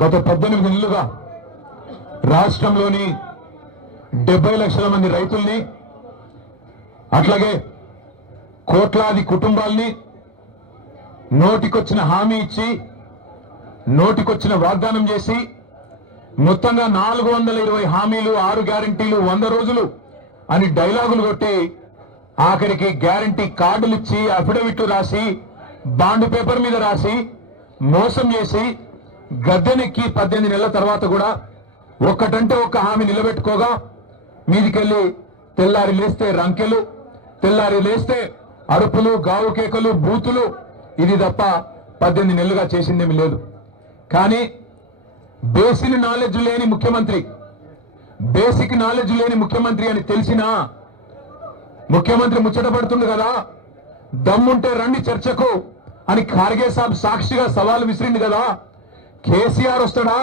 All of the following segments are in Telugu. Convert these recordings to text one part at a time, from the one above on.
గత 18 నెలలుగా రాష్ట్రంలోని 70 లక్షల మంది రైతుల్ని అట్లాగే కోట్లాది కుటుంబాల్ని నోటికొచ్చిన హామీ ఇచ్చి నోటికొచ్చిన వాగ్దానం చేసి మొత్తంగా 420 హామీలు 6 గ్యారంటీలు 100 రోజులు అని డైలాగులు కొట్టి ఆఖరికి గ్యారంటీ కార్డులు ఇచ్చి అఫిడవిట్లు రాసి బాండ్ పేపర్ మీద రాసి మోసం చేసి గద్దెనెక్కి 18 నెలల తర్వాత కూడా ఒక్కటంటే ఒక్క హామీ నిలబెట్టుకోగా మీదికెళ్ళి తెల్లారి లేస్తే రంకెలు, తెల్లారి లేస్తే అరుపులు, గావు కేకలు, బూతులు, ఇది తప్ప 18 నెలలుగా చేసిందేమి లేదు. కానీ బేసిక్ నాలెడ్జ్ లేని ముఖ్యమంత్రి అని తెలిసినా ముఖ్యమంత్రి ముచ్చట పడుతుంది కదా, దమ్ముంటే రండి చర్చకు అని ఖార్గే సాబ్ సాక్షిగా సవాల్ విసిరింది కదా. కేసీఆర్ వస్తాడా,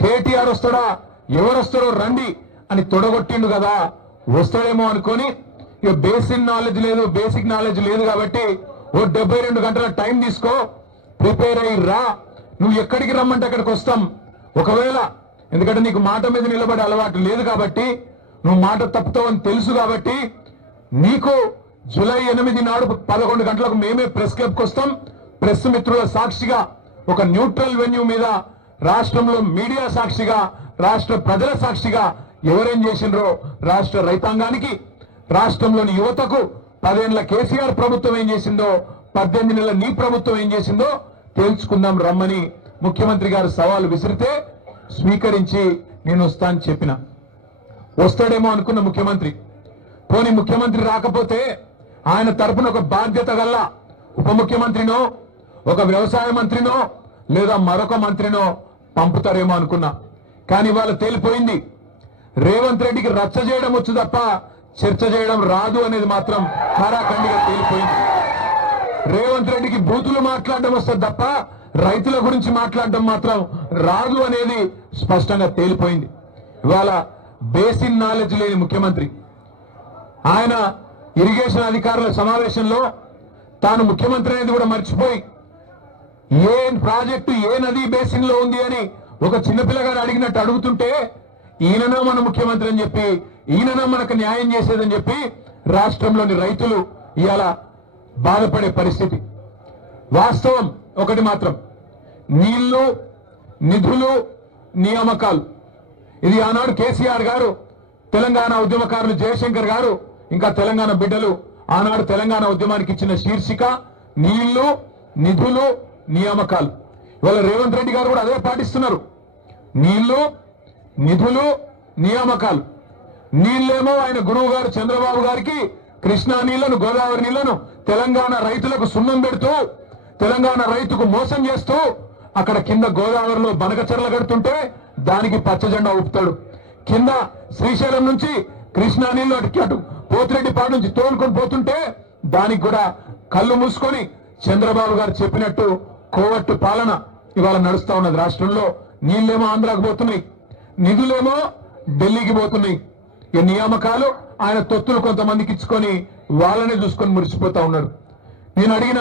కేటీఆర్ వస్తాడా, ఎవరు వస్తారో రండి అని తొడగొట్టిండు కదా. వస్తాడేమో అనుకొని ఇక బేసిక్ నాలెడ్జ్ లేదు కాబట్టి ఓ 72 గంటల టైం తీసుకో, ప్రిపేర్ అయ్యి రా, నువ్వు ఎక్కడికి రమ్మంటే అక్కడికి వస్తాం. ఒకవేళ ఎందుకంటే నీకు మాట మీద నిలబడే అలవాటు లేదు కాబట్టి, నువ్వు మాట తప్పుతావు అని తెలుసు కాబట్టి, నీకు జూలై 8 నాడు 11 గంటలకు మేమే ప్రెస్ క్లబ్కి వస్తాం. ప్రెస్ మిత్రుల సాక్షిగా ఒక న్యూట్రల్ వెన్యూ మీద రాష్ట్రంలో మీడియా సాక్షిగా, రాష్ట్ర ప్రజల సాక్షిగా ఎవరేం చేసిండ్రో రాష్ట్ర రైతాంగానికి, రాష్ట్రంలోని యువతకు 10 ఏళ్ల కేసీఆర్ ప్రభుత్వం ఏం చేసిందో, 18 నెలల నీ ప్రభుత్వం ఏం చేసిందో తేల్చుకుందాం రమ్మని ముఖ్యమంత్రి గారు సవాలు విసిరితే స్వీకరించి నేను వస్తా అని చెప్పిన. వస్తాడేమో అనుకున్న ముఖ్యమంత్రి, పోనీ ముఖ్యమంత్రి రాకపోతే ఆయన తరపున ఒక బాధ్యత గల ఉప ముఖ్యమంత్రినో, ఒక వ్యవసాయ మంత్రినో, లేదా మరొక మంత్రినో పంపుతారేమో అనుకున్నా. కానీ ఇవాళ తేలిపోయింది, రేవంత్ రెడ్డికి రచ్చ చేయడం వచ్చు తప్ప చర్చ చేయడం రాదు అనేది మాత్రం ఖరాఖండిగా తేలిపోయింది. రేవంత్ రెడ్డికి బూతులు మాట్లాడడం వస్తుంది తప్ప రైతుల గురించి మాట్లాడడం మాత్రం రాదు అనేది స్పష్టంగా తేలిపోయింది. ఇవాళ బేసిక్ నాలెడ్జ్ లేని ముఖ్యమంత్రి, ఆయన ఇరిగేషన్ అధికారుల సమావేశంలో తాను ముఖ్యమంత్రి అనేది కూడా మర్చిపోయి ఏ ప్రాజెక్టు ఏ నది బేసిన్ లో ఉంది అని ఒక చిన్నపిల్లగాడు అడిగినట్టు అడుగుతుంటే, ఈయననా మన ముఖ్యమంత్రి అని చెప్పి, ఈయననా మనకు న్యాయం చేసేదని చెప్పి రాష్ట్రంలోని రైతులు ఇవాళ బాధపడే పరిస్థితి. వాస్తవం ఒకటి మాత్రం, నీళ్లు, నిధులు, నియామకాలు, ఇది ఆనాడు కేసీఆర్ గారు, తెలంగాణ ఉద్యమకారులు జయశంకర్ గారు, ఇంకా తెలంగాణ బిడ్డలు ఆనాడు తెలంగాణ ఉద్యమానికి ఇచ్చిన శీర్షిక నీళ్లు, నిధులు, నియామకాలు. ఇవాళ రేవంత్ రెడ్డి గారు కూడా అదే పాటిస్తున్నారు. నీళ్లు, నిధులు, నియామకాలు. నీళ్లేమో ఆయన గురువు గారు చంద్రబాబు గారికి కృష్ణా నీళ్లను, గోదావరి నీళ్లను తెలంగాణ రైతులకు సున్నం పెడుతూ, తెలంగాణ రైతుకు మోసం చేస్తూ అక్కడ కింద గోదావరిలో బనకచెర్ల కడుతుంటే దానికి పచ్చజెండా ఊపుతాడు. కింద శ్రీశైలం నుంచి కృష్ణా నీళ్లు అటు పోతిరెడ్డిపాడు నుంచి తోలుకొని పోతుంటే దానికి కూడా కళ్ళు మూసుకొని చంద్రబాబు గారు చెప్పినట్టు కోవట్టు పాలన ఇవాళ నడుస్తా ఉన్నది రాష్ట్రంలో. నీళ్లేమో ఆంధ్రాకు పోతున్నాయి, నిధులేమో ఢిల్లీకి పోతున్నాయి. ఈ నియామకాలు ఆయన తొత్తులు కొంతమందికి ఇచ్చుకొని వాళ్ళనే చూసుకొని మురిసిపోతా ఉన్నాడు. నేను అడిగిన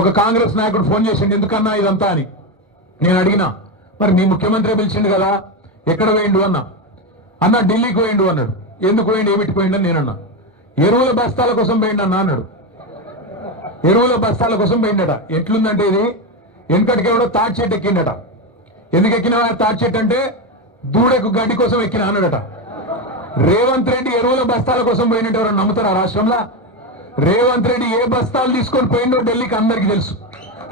ఒక కాంగ్రెస్ నాయకుడు ఫోన్ చేసిండు, ఎందుకన్నా ఇదంతా అని. నేను అడిగినా, మరి మీ ముఖ్యమంత్రి పిలిచిండు కదా, ఎక్కడ పోయిండు అన్న ఢిల్లీకి పోయిండు అన్నాడు. ఎందుకు పోయిండు, ఏమిటి పోయిండు అని నేనన్నా. ఎరువుల బస్తాల కోసం పోయిండు అన్నా అన్నాడు. ఎరువుల బస్తాల కోసం పోయిండట. ఎట్లుందంటే ఇది, వెనకటికి ఎవడో తాటి చెట్టు ఎక్కిండట. ఎందుకు ఎక్కిన తాటి చెట్టు అంటే దూడకు గడ్డి కోసం ఎక్కిన అన్నాడట. రేవంత్ రెడ్డి ఎరువుల బస్తాల కోసం పోయినట్టు ఎవరైనా నమ్ముతారా రాష్ట్రంలో? రేవంత్ రెడ్డి ఏ బస్తాలు తీసుకొని పోయిండో ఢిల్లీకి అందరికీ తెలుసు.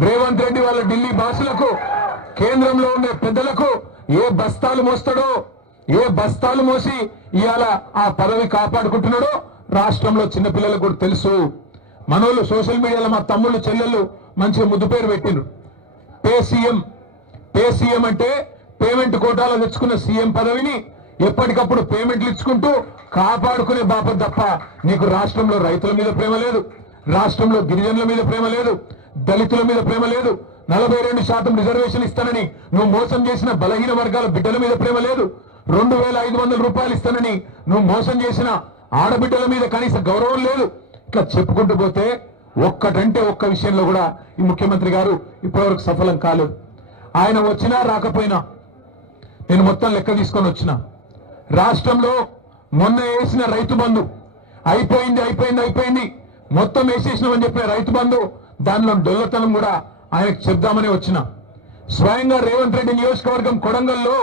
రేవంత్ రెడ్డి వాళ్ళ ఢిల్లీ బాసులకు, కేంద్రంలో ఉండే పెద్దలకు ఏ బస్తాలు మోస్తాడో, ఏ బస్తాలు మోసి ఇవాళ ఆ పదవి కాపాడుకుంటున్నాడో రాష్ట్రంలో చిన్నపిల్లలకు కూడా తెలుసు. మనోళ్ళు సోషల్ మీడియాలో మా తమ్ముళ్ళు చెల్లెళ్ళు మంచిగా ముద్దు పేరు పెట్టిండ్రు, పే సీఎం అంటే పేమెంట్ కోటాలో తెచ్చుకున్న సీఎం పదవిని ఎప్పటికప్పుడు పేమెంట్లు ఇచ్చుకుంటూ కాపాడుకునే బాపత తప్ప నీకు రాష్ట్రంలో రైతుల మీద ప్రేమ లేదు, రాష్ట్రంలో గిరిజనుల మీద ప్రేమ లేదు, దళితుల మీద ప్రేమ లేదు, 42% రిజర్వేషన్ ఇస్తానని నువ్వు మోసం చేసిన బలహీన వర్గాల బిడ్డల మీద ప్రేమ లేదు, 2500 రూపాయలు ఇస్తానని నువ్వు మోసం చేసిన ఆడబిడ్డల మీద కనీస గౌరవం లేదు. ఇట్లా చెప్పుకుంటూ పోతే ఒక్కటంటే ఒక్క విషయంలో కూడా ఈ ముఖ్యమంత్రి గారు ఇప్పటివరకు సఫలం కాలేదు. ఆయన వచ్చినా రాకపోయినా నేను మొత్తం లెక్క తీసుకొని వచ్చిన రాష్ట్రంలో మొన్న వేసిన రైతు బంధు అయిపోయింది మొత్తం వేసేసినామని చెప్పిన రైతు బంధు దానిలో డొల్లతనం కూడా ఆయనకు చెప్దామని వచ్చిన స్వయంగా రేవంత్ రెడ్డి నియోజకవర్గం కొడంగల్లో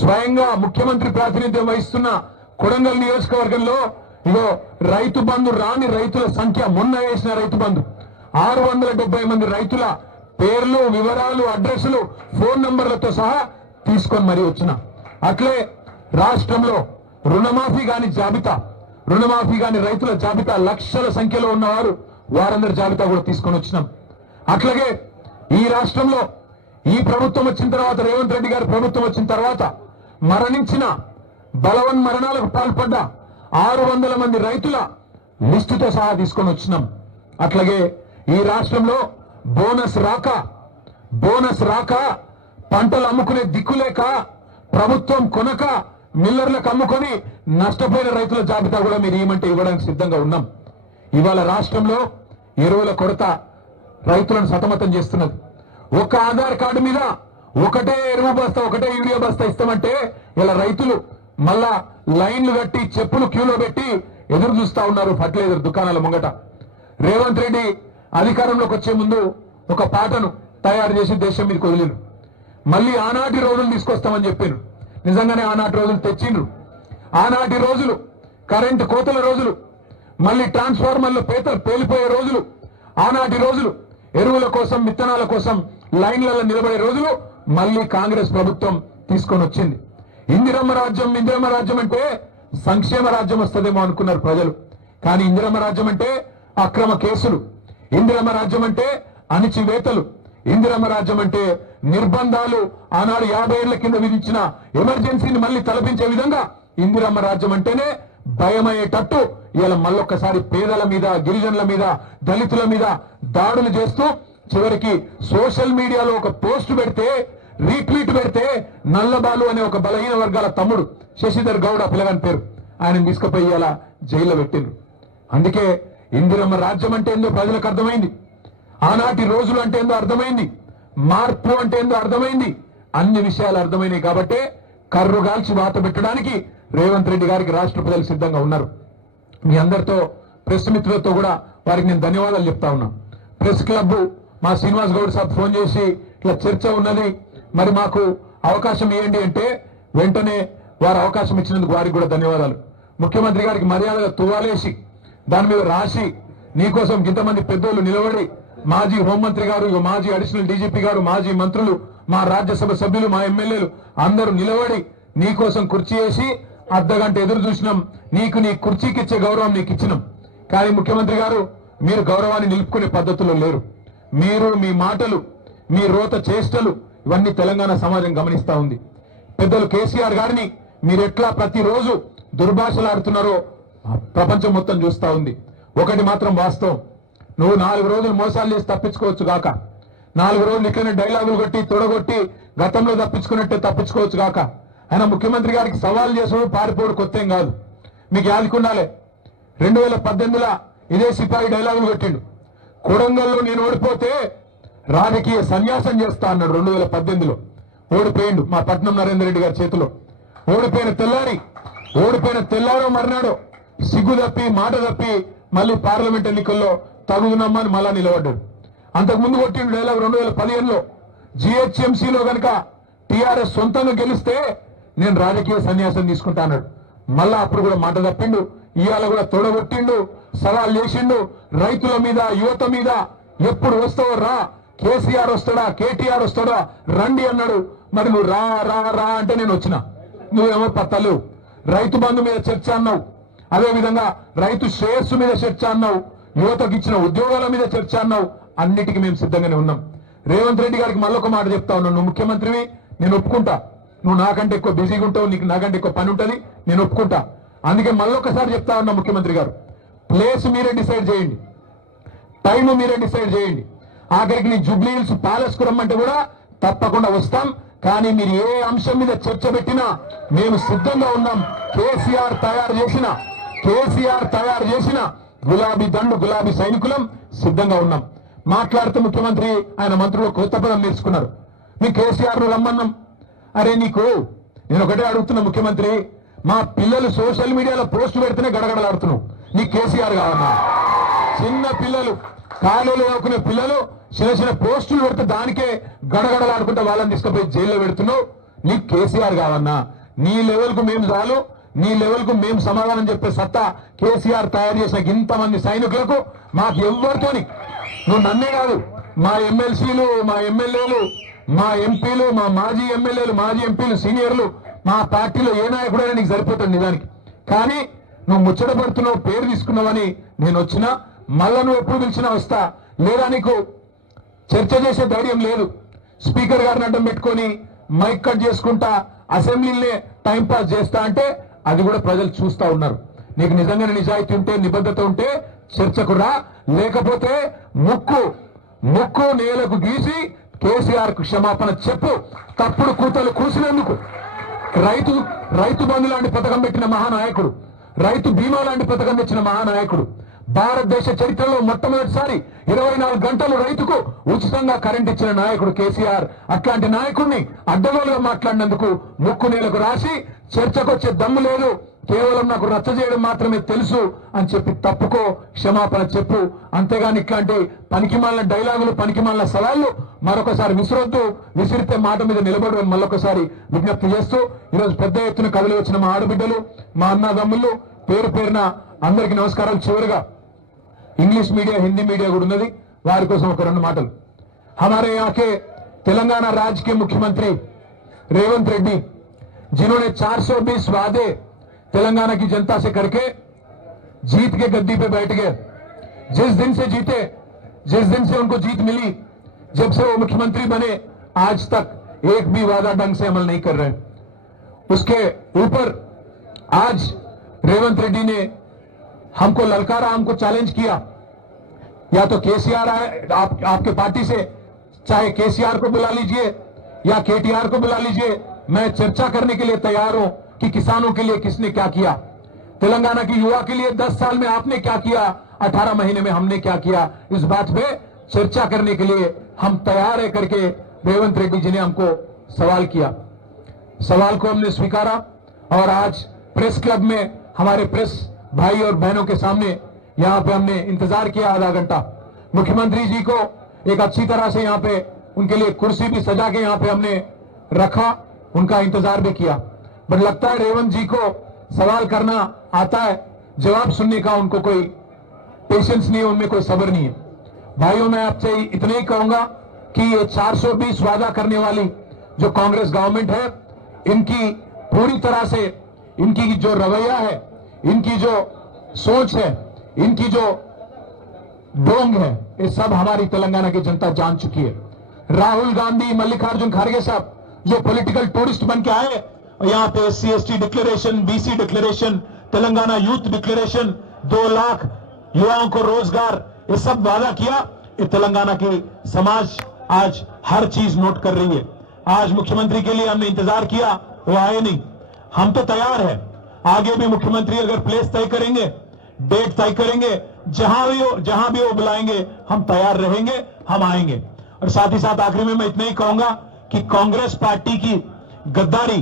స్వయంగా ముఖ్యమంత్రి ప్రాతినిధ్యం వహిస్తున్న కొడంగల్ నియోజకవర్గంలో ఇగో రైతు బంధు రాని రైతుల సంఖ్య మొన్న వేసిన రైతు బంధు 670 మంది రైతుల పేర్లు వివరాలు అడ్రస్లు ఫోన్ నంబర్లతో సహా తీసుకొని మరీ వచ్చిన అట్లే రాష్ట్రంలో రుణమాఫీ కాని రైతుల జాబితా లక్షల సంఖ్యలో ఉన్నవారు వారందరి జాబితా కూడా తీసుకొని వచ్చినాం అట్లాగే ఈ రాష్ట్రంలో ఈ ప్రభుత్వం వచ్చిన తర్వాత రేవంత్ రెడ్డి గారి ప్రభుత్వం వచ్చిన తర్వాత మరణించిన బలవన్ మరణాలకు పాల్పడ్డ 600 మంది రైతుల లిస్టుతో సహా తీసుకొని వచ్చినాం అట్లాగే ఈ రాష్ట్రంలో బోనస్ రాక పంటలు అమ్ముకునే దిక్కులేక ప్రభుత్వం కొనక మిల్లర్లకు అమ్ముకొని నష్టపోయిన రైతుల జాబితా కూడా మీరు ఏమంటే ఇవ్వడానికి సిద్ధంగా ఉన్నాం ఇవాళ రాష్ట్రంలో ఎరువుల కొరత రైతులను సతమతం చేస్తున్నది ఒక ఆధార్ కార్డు మీద ఒకటే ఎరువు బస్తా ఒకటే యూరియా బస్తా ఇస్తామంటే ఇలా రైతులు మళ్ళా లైన్లు కట్టి చెప్పులు క్యూలో పెట్టి ఎదురు చూస్తా ఉన్నారు ఫర్టిలైజర్ దుకాణాల ముంగట రేవంత్ రెడ్డి అధికారంలోకి వచ్చే ముందు ఒక పాటను తయారు చేసి దేశం మీదకి వదిలిరు మళ్ళీ ఆనాటి రోజులు తీసుకొస్తామని చెప్పారు నిజంగానే ఆనాటి రోజులు తెచ్చిండ్రు ఆనాటి రోజులు కరెంటు కోతల రోజులు మళ్ళీ ట్రాన్స్ఫార్మర్లు పేలిపోయే రోజులు ఆనాటి రోజులు ఎరువుల కోసం విత్తనాల కోసం లైన్లలో నిలబడే రోజులు మళ్ళీ కాంగ్రెస్ ప్రభుత్వం తీసుకొని వచ్చింది ఇందిరమ్మ రాజ్యం అంటే సంక్షేమ రాజ్యం వస్తుందేమో అనుకున్నారు ప్రజలు కానీ ఇందిరమ్మ రాజ్యం అంటే అక్రమ కేసులు ఇందిరమ్మ రాజ్యం అంటే అణిచివేతలు ఇందిరమ్మ రాజ్యం అంటే నిర్బంధాలు ఆనాడు 50 ఏళ్ల కింద విధించిన ఎమర్జెన్సీని మళ్ళీ తలపించే విధంగా ఇందిరమ్మ రాజ్యం అంటేనే భయమయ్యేటట్టు ఇలా మళ్ళొక్కసారి పేదల మీద గిరిజనుల మీద దళితుల మీద దాడులు చేస్తూ చివరికి సోషల్ మీడియాలో ఒక పోస్ట్ పెడితే రీట్వీట్ పెడితే నల్లబాలు అనే ఒక బలహీన వర్గాల తమ్ముడు శశిధర్ గౌడ పిల్లగాని పేరు ఆయన తీసుకుపోయి ఇలా జైల్లో పెట్టిండ్రు అందుకే ఇందిరమ్మ రాజ్యం అంటే ఏందో ప్రజలకు అర్థమైంది ఆనాటి రోజులు అంటే ఏందో అర్థమైంది మార్పు అంటే ఏందో అర్థమైంది అన్ని విషయాలు అర్థమైనాయి కాబట్టే కర్రుగాల్చి వాత పెట్టడానికి రేవంత్ రెడ్డి గారికి రాష్ట్ర ప్రజలు సిద్ధంగా ఉన్నారు మీ అందరితో ప్రెస్ మిత్రులతో కూడా వారికి నేను ధన్యవాదాలు చెప్తా ఉన్నా ప్రెస్ క్లబ్ మా శ్రీనివాస్ గౌడ్ సాబ్ ఫోన్ చేసి ఇట్లా చర్చ ఉన్నది మరి మాకు అవకాశం ఇవ్వండి అంటే వెంటనే వారు అవకాశం ఇచ్చినందుకు వారికి కూడా ధన్యవాదాలు ముఖ్యమంత్రి గారికి మర్యాదగా తువ్వాలేసి దాని మీద రాసి నీకోసం ఇంతమంది పెద్దోళ్ళు నిలబడి మాజీ హోంమంత్రి గారు మాజీ అడిషనల్ డీజీపీ గారు మాజీ మంత్రులు మా రాజ్యసభ సభ్యులు మా ఎమ్మెల్యేలు అందరూ నిలబడి నీకోసం కుర్చీ వేసి అర్ధగంట ఎదురు చూసినాం నీకు నీ కుర్చీకి ఇచ్చే గౌరవం నీకు ఇచ్చినాం కానీ ముఖ్యమంత్రి గారు మీరు గౌరవాన్ని నిలుపుకునే పద్ధతుల్లో లేరు మీరు మీ మాటలు మీ రోత చేష్టలు ఇవన్నీ తెలంగాణ సమాజం గమనిస్తా ఉంది పెద్దలు కేసీఆర్ గారిని మీరు ఎట్లా ప్రతిరోజు దుర్భాషలాడుతున్నారో ప్రపంచం మొత్తం చూస్తా ఉంది ఒకటి మాత్రం వాస్తవం నువ్వు 4 రోజులు మోసాలు చేసి తప్పించుకోవచ్చు గాక 4 రోజులు ఇట్లనే డైలాగులు కొట్టి తొడగొట్టి గతంలో తప్పించుకున్నట్టే తప్పించుకోవచ్చు గాక ఆయన ముఖ్యమంత్రి గారికి సవాల్ చేసుడు పారిపోడు కొత్త ఏం కాదు మీకు యాదుకుండాలే 2018లో ఇదే సిపాయి డైలాగులు కొట్టిండు కొడంగల్లో నేను ఓడిపోతే రాజకీయ సన్యాసం చేస్తా అన్నాడు 2018లో ఓడిపోయిండు మా పట్నం నరేందర్ రెడ్డి గారి చేతిలో ఓడిపోయిన తెల్లారో మర్నాడో సిగ్గు తప్పి మాట తప్పి మళ్ళీ పార్లమెంట్ ఎన్నికల్లో తగునమ్మని మళ్ళా నిలబడ్డాడు అంతకుముందు కొట్టిండు డైలాగ్ 2015లో జిహెచ్ఎంసీలో కనుక టీఆర్ఎస్ సొంతంగా గెలిస్తే నేను రాజకీయ సన్యాసం తీసుకుంటా అన్నాడు మళ్ళా అప్పుడు కూడా మాట తప్పిండు ఇవాళ కూడా తొడగొట్టిండు సవాల్ చేసిండు రైతుల మీద యువత మీద ఎప్పుడు వస్తావో రా కేసీఆర్ వస్తాడా కేటీఆర్ వస్తాడా రండి అన్నాడు మరి నువ్వు రా రా రా అంటే నేను వచ్చిన నువ్వేమో పత్తలు రైతు బంధు మీద చర్చ అన్నావు అదేవిధంగా రైతు శ్రేయస్సు మీద చర్చ అన్నావు యువతకు ఇచ్చిన ఉద్యోగాల మీద చర్చ అన్నావు అన్నిటికీ మేము సిద్ధంగానే ఉన్నాం రేవంత్ రెడ్డి గారికి మళ్ళొక మాట చెప్తా ఉన్నావు నువ్వు ముఖ్యమంత్రివి నేను ఒప్పుకుంటా నువ్వు నాకంటే ఎక్కువ బిజీగా ఉంటావు నీకు నాకంటే ఎక్కువ పని ఉంటుంది నేను ఒప్పుకుంటా అందుకే మళ్ళొకసారి చెప్తా ఉన్నా ముఖ్యమంత్రి గారు ప్లేస్ మీరే డిసైడ్ చేయండి టైం మీరే డిసైడ్ చేయండి ఆఖరికి నీ జూబ్లీ హిల్స్ ప్యాలెస్ కు రమ్మంటే కూడా తప్పకుండా వస్తాం కానీ మీరు ఏ అంశం మీద చర్చ పెట్టినా మేము సిద్ధంగా ఉన్నాం కేసీఆర్ తయారు చేసిన గులాబీ దండు గులాబీ సైనికులం సిద్ధంగా ఉన్నాం మాట్లాడుతూ ముఖ్యమంత్రి ఆయన మంత్రులు కొత్త పదం నేర్చుకున్నారు మీ కేసీఆర్ ను రమ్మన్నాం. అరే నీకు నేను ఒకటే అడుగుతున్నా ముఖ్యమంత్రి, మా పిల్లలు సోషల్ మీడియాలో పోస్ట్ పెడితేనే గడగడలాడుతున్నావు, నీ కేసీఆర్ కావన్నా? చిన్న పిల్లలు కాలేజీలో చదువుకునే పిల్లలు చిన్న చిన్న పోస్టులు పెడితే దానికే గడగడలాడుకుంటే వాళ్ళని తీసుకుపోయి జైల్లో పెడుతున్నావు, నీకు కేసీఆర్ కావన్నా? నీ లెవెల్ కు మేము చాలు, నీ లెవెల్ కు మేము సమాధానం చెప్పే సత్తా కేసీఆర్ తయారు చేసిన ఇంతమంది సైనికులకు మాకు ఎవరితోని, నువ్వు నన్నే కాదు, మా ఎమ్మెల్సీలు, మా ఎమ్మెల్యేలు, మా ఎంపీలు, మా మాజీ ఎమ్మెల్యేలు, మాజీ ఎంపీలు, సీనియర్లు, మా పార్టీలో ఏ నాయకుడైనా నీకు సరిపోతుంది నిజానికి. కానీ నువ్వు ముచ్చట పడుతున్నావు, పేరు తీసుకున్నావని నేను వచ్చినా, మళ్ళా నువ్వు ఎప్పుడు పిలిచినా వస్తా, లేదా నీకు చర్చ చేసే ధైర్యం లేదు. స్పీకర్ గారిని అడ్డం పెట్టుకొని మైక్ కట్ చేసుకుంటా అసెంబ్లీనే టైంపాస్ చేస్తా అంటే అది కూడా ప్రజలు చూస్తా ఉన్నారు. నీకు నిజంగానే నిజాయితీ ఉంటే, నిబద్ధత ఉంటే చర్చకు రా, లేకపోతే ముక్కు నేలకు గీసి కేసీఆర్ కు క్షమాపణ చెప్పు. తప్పుడు కూతలు కూసినందుకు రైతు బంధు లాంటి పథకం పెట్టిన మహానాయకుడు, రైతు బీమా లాంటి పథకం తెచ్చిన మహానాయకుడు, భారతదేశ చరిత్రలో మొట్టమొదటిసారి 24 గంటలు రైతుకు ఉచితంగా కరెంట్ ఇచ్చిన నాయకుడు కేసీఆర్. అట్లాంటి నాయకుడిని అడ్డగోలుగా మాట్లాడినందుకు ముక్కు నేలకు రాసి చర్చకొచ్చే దమ్ము లేదు, కేవలం నాకు రచ్చ చేయడం మాత్రమే తెలుసు అని చెప్పి తప్పుకో, క్షమాపణ చెప్పు. అంతేగాని ఇట్లాంటి పనికిమాలిన డైలాగులు, పనికిమాలిన సవాళ్లు మరొకసారి విసిరొద్దు. విసిరితే మాట మీద నిలబడడం మళ్ళొకసారి విజ్ఞప్తి చేస్తూ, ఈరోజు పెద్ద ఎత్తున కదిలి వచ్చిన మా ఆడబిడ్డలు, మా అన్నదమ్ముళ్ళు పేరు పేరున అందరికీ నమస్కారాలు. చివరిగా इंग्लिश मीडिया, हिंदी मीडिया కూడా ఉన్నది, వారి కోసం ఒక రెండు మాటలు. हमारे यहाँ के तेलंगाना राज्य के मुख्यमंत्री रेवंत रेड्डी, जिन्होंने 420 वादे तेलंगाना की जनता से करके जीत के गद्दी पे बैठ गए, जिस दिन से जीते, जिस दिन से उनको जीत मिली, जब से वो मुख्यमंत्री बने आज तक एक भी वादा ढंग से अमल नहीं कर रहे. उसके ऊपर आज रेवंत रेड्डी ने हमको ललकारा, हमको चैलेंज किया, या तो केसीआर आए आपके पार्टी से, चाहे केसीआर को बुला लीजिए या केटीआर को बुला लीजिए, मैं चर्चा करने के लिए तैयार हूं कि किसानों के लिए किसने क्या किया, तेलंगाना की युवा के लिए 10 साल में आपने क्या किया, 18 महीने में हमने क्या किया, इस बात पे चर्चा करने के लिए हम तैयार है करके रेवंत रेड्डी जी ने हमको सवाल किया. सवाल को हमने स्वीकारा और आज प्रेस क्लब में हमारे प्रेस भाई और बहनों के सामने यहाँ पे हमने इंतजार किया आधा घंटा. मुख्यमंत्री जी को एक अच्छी तरह से यहाँ पे उनके लिए कुर्सी भी सजा के यहाँ पे हमने रखा, उनका इंतजार भी किया. बट लगता है रेवंत जी को सवाल करना आता है, जवाब सुनने का उनको कोई पेशेंस नहीं है, उनमें कोई सब्र नहीं है. भाइयों, मैं आपसे इतना ही कहूंगा कि ये 420 वादा करने वाली जो कांग्रेस गवर्नमेंट है, इनकी पूरी तरह से इनकी जो रवैया है, इनकी जो सोच है, इनकी जो ढोंग है, ये सब हमारी तेलंगाना की जनता जान चुकी है. राहुल गांधी, मल्लिकार्जुन खड़गे साहब जो पॉलिटिकल टूरिस्ट बन के आए, यहाँ पे SC ST declaration, BC declaration, Telangana youth declaration, 2 lakh युवाओं को रोजगार, ये सब वादा किया. ये तेलंगाना की समाज आज हर चीज नोट कर रही है. आज मुख्यमंत्री के लिए हमने इंतजार किया, वो आए नहीं. हम तो तैयार है, आगे भी मुख्यमंत्री अगर प्लेस तय करेंगे, डेट तय करेंगे, जहां भी वो बुलाएंगे हम तैयार रहेंगे, हम आएंगे. और साथ ही साथ आखिरी में मैं इतना ही कहूंगा कि कांग्रेस पार्टी की गद्दारी,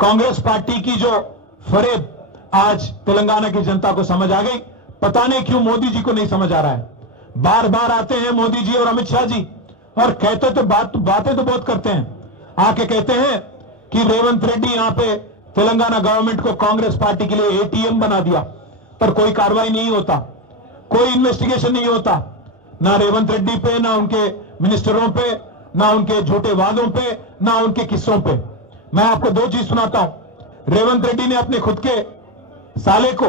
कांग्रेस पार्टी की जो फरेब आज तेलंगाना की जनता को समझ आ गई. पता नहीं क्यों मोदी जी को नहीं समझ आ रहा है. बार बार आते हैं मोदी जी और अमित शाह जी और कहते तो बातें तो बहुत करते हैं, आके कहते हैं कि रेवंत रेड्डी यहाँ पे तेलंगाना गवर्नमेंट को कांग्रेस पार्टी के लिए ATM बना दिया, पर कोई कार्रवाई नहीं होता, कोई इन्वेस्टिगेशन नहीं होता, ना रेवंत रेड्डी पे, ना उनके मिनिस्टरों पे, ना उनके झूठे वादों पे, ना उनके किस्सों पे. मैं आपको 2 चीज सुनाता हूं. रेवंत रेड्डी ने अपने खुद के साले को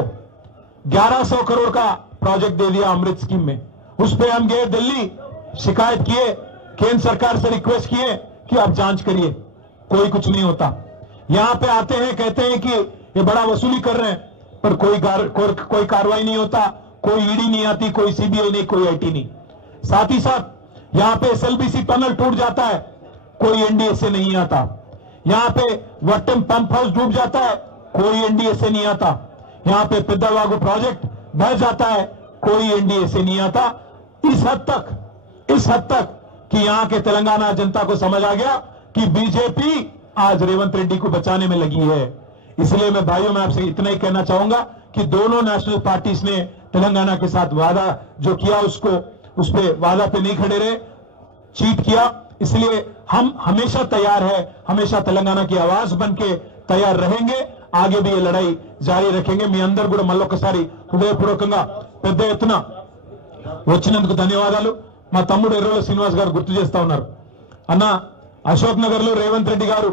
1100 करोड़ का प्रोजेक्ट दे दिया अमृत स्कीम में. उस पर हम गए दिल्ली, शिकायत किए, केंद्र सरकार से रिक्वेस्ट किए कि आप जांच करिए, कोई कुछ नहीं होता. यहां पे आते हैं, कहते हैं कि ये बड़ा वसूली कर रहे हैं, पर कोई कार्रवाई नहीं होता, कोई ईडी नहीं आती, कोई सीबीआई नहीं, कोई आईटी नहीं. साथ ही साथ यहां पे SLBC टनल टूट जाता है, कोई एनडीए से नहीं आता. यहां पे वट्टम पंप हाउस डूब जाता है, कोई एनडीए से नहीं आता. यहां पे पेद्दावागु प्रोजेक्ट बह जाता है, कोई एनडीए से नहीं आता. इस हद तक कि यहां के तेलंगाना जनता को समझ आ गया कि बीजेपी आज रेवंत रेड्डी को बचाने में लगी है। इसलिए मैं भाइयों में आपसे इतना ही कहना चाहूंगा कि दोनों नेशनल पार्टीज ने तेलंगाना के साथ वादा जो किया उसको उस पे वादा पे नहीं खड़े रहे, चीट किया। इसलिए हम हमेशा तैयार है, हमेशा तेलंगाना की आवाज बन के तैयार रहेंगे, आगे भी ये लड़ाई जारी रखेंगे। మీ అందరూ కూడా మళ్ళొకసారి హృదయపూర్వకంగా పెద్ద ఎత్తున వచ్చినందుకు ధన్యవాదాలు. మా తమ్ముడు ఎర్రోల శ్రీనివాస్ గారు గుర్తు చేస్తా ఉన్నారు, అన్న అశోక్ నగర్ లో రేవంత్ రెడ్డి గారు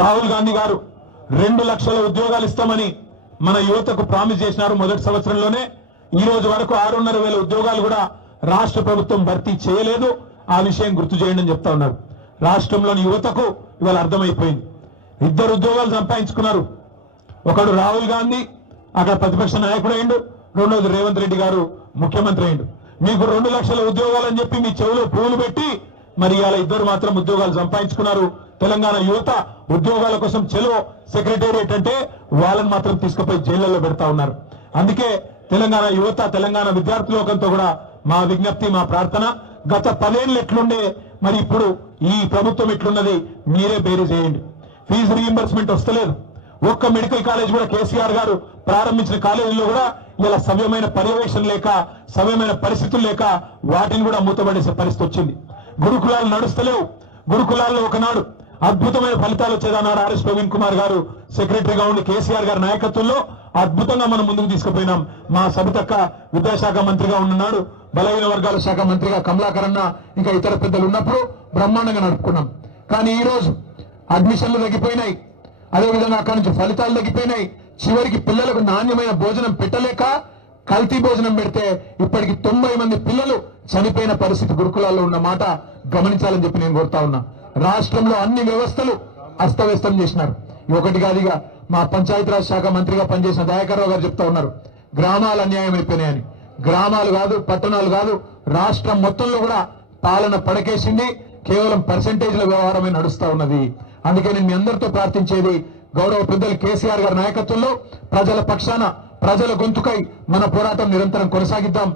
రాహుల్ గాంధీ గారు 2 లక్షల ఉద్యోగాలు ఇస్తామని మన యువతకు ప్రామిస్ చేసినారు. మొదటి సంవత్సరంలోనే ఈ రోజు వరకు 6,500 ఉద్యోగాలు కూడా రాష్ట్ర ప్రభుత్వం భర్తీ చేయలేదు. ఆ విషయం గుర్తు చేయండి అని చెప్తా ఉన్నారు. రాష్ట్రంలోని యువతకు ఇవాళ అర్థమైపోయింది. 2 ఉద్యోగాలు సంపాదించుకున్నారు. ఒకడు రాహుల్ గాంధీ అక్కడ ప్రతిపక్ష నాయకుడు అయిండు, రెండోది రేవంత్ రెడ్డి గారు ముఖ్యమంత్రి అయిండు. మీకు 2 లక్షల ఉద్యోగాలు అని చెప్పి మీ చెవులో పూలు పెట్టి మరి ఇవాళ 2 మాత్రం ఉద్యోగాలు సంపాదించుకున్నారు. తెలంగాణ యువత ఉద్యోగాల కోసం చెలో సెక్రటేరియట్ అంటే వాళ్ళని మాత్రం తీసుకుపోయి జైళ్లలో పెడతా ఉన్నారు. అందుకే తెలంగాణ యువత, తెలంగాణ విద్యార్థి లోకంతో కూడా మా విజ్ఞప్తి, మా ప్రార్థన, గత 10 ఏళ్ళు ఎట్లుండే మరి ఇప్పుడు ఈ ప్రభుత్వం ఎట్లున్నది మీరే బేరీ చేయండి. ఫీజు రీయింబర్స్మెంట్ వస్తలేదు. ఒక్క మెడికల్ కాలేజ్ కూడా కేసీఆర్ గారు ప్రారంభించిన కాలేజీలో కూడా ఇలా సవ్యమైన పర్యవేక్షణ లేక, సవ్యమైన పరిస్థితులు లేక వాటిని కూడా మూతపడేసే పరిస్థితి వచ్చింది. గురుకులాలు నడుస్తలేవు. గురుకులాల్లో ఒకనాడు అద్భుతమైన ఫలితాలు వచ్చేదన్నాడు ఆర్ఎస్ ప్రవీణ్ కుమార్ గారు సెక్రటరీగా ఉండి కేసీఆర్ గారి నాయకత్వంలో అద్భుతంగా మనం ముందుకు తీసుకుపోయినాం. మా సబితక్క విద్యాశాఖ మంత్రిగా ఉన్నాడు, బలహీన వర్గాల శాఖ మంత్రిగా కమలాకర్ అన్న ఇంకా ఇతర పెద్దలు ఉన్నప్పుడు బ్రహ్మాండంగా నడుపుకున్నాం. కానీ ఈ రోజు అడ్మిషన్లు తగ్గిపోయినాయి, అదేవిధంగా అక్కడి నుంచి ఫలితాలు తగ్గిపోయినాయి. చివరికి పిల్లలకు నాణ్యమైన భోజనం పెట్టలేక కల్తీ భోజనం పెడితే ఇప్పటికి 90 మంది పిల్లలు చనిపోయిన పరిస్థితి గురుకులాల్లో ఉన్న మాట గమనించాలని చెప్పి నేను కోరుతా ఉన్నా. రాష్ట్రంలో అన్ని వ్యవస్థలు అస్తవ్యస్తం చేసినారు. ఒకటి కాదుగా మా పంచాయతీరాజ్ శాఖ మంత్రిగా పనిచేసిన దయాకర్ రావు గారు చెప్తా ఉన్నారు, గ్రామాలు అన్యాయం అయిపోయినాయని. గ్రామాలు కాదు, పట్టణాలు కాదు, రాష్ట్రం మొత్తంలో కూడా పాలన పడకేసింది. కేవలం పర్సెంటేజ్ల వ్యవహారమే నడుస్తా ఉన్నది. అందుకే నేను మీ అందరితో ప్రార్థించేది, గౌరవ పెద్దలు కేసీఆర్ గారి నాయకత్వంలో ప్రజల పక్షాన, ప్రజల గొంతుకై మన పోరాటం నిరంతరం కొనసాగిద్దాం.